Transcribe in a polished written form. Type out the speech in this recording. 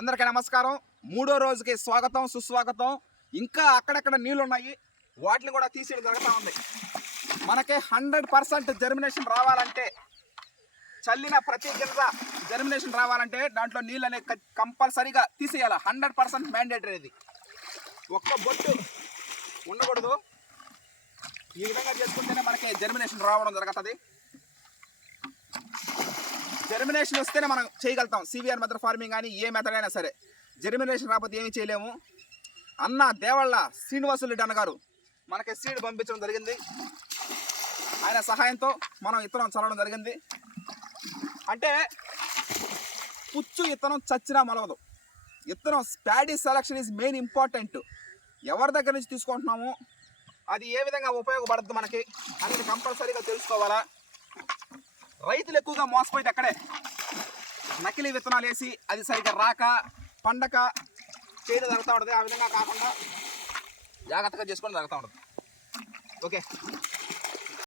అందరికీ నమస్కారం. మూడో రోజుకి స్వాగతం సుస్వాగతం. ఇంకా అక్కడక్కడ నీళ్ళు ఉన్నాయి, వాటిని కూడా తీసేయడం జరుగుతూ ఉంది. మనకి 100% జర్మినేషన్ రావాలంటే, చల్లిన ప్రతి గింజ జర్మినేషన్ రావాలంటే దాంట్లో నీళ్ళు అనేవి కంపల్సరీగా తీసేయాలి. 100% మ్యాండేటరీ. ఇది ఒక్క బొట్టు ఉండకూడదు. ఈ విధంగా చేసుకుంటేనే మనకి జర్మినేషన్ రావడం జరుగుతుంది. జర్మినేషన్ వస్తేనే మనం చేయగలుగుతాం. సివిఆర్ మెథడ్ ఫార్మింగ్ కానీ ఏ మెథడ్ అయినా సరే. జర్మినేషన్ రాకపోతే ఏమీ చేయలేము. అన్న దేవళ్ళ శ్రీనివాసులు రెడ్డి అన్నగారు మనకి సీడ్ పంపించడం జరిగింది. ఆయన సహాయంతో మనం విత్తనం చల్లడం జరిగింది. అంటే పుచ్చు విత్తనం చచ్చినా మొలవదు. విత్తనం paddy selection is main important. ఎవరి దగ్గర నుంచి తీసుకుంటున్నాము, అది ఏ విధంగా ఉపయోగపడుతుంది మనకి అనేది కంపల్సరీగా తెలుసుకోవాలా. రైతులు ఎక్కువగా మోసపోయింది అక్కడే. నకిలీ విత్తనాలు వేసి అది సరిగ్గా రాక పండక చేయడం జరుగుతూ ఉంటుంది. ఆ విధంగా కాకుండా జాగ్రత్తగా చేసుకోవడం జరుగుతూ ఉంటుంది. ఓకే.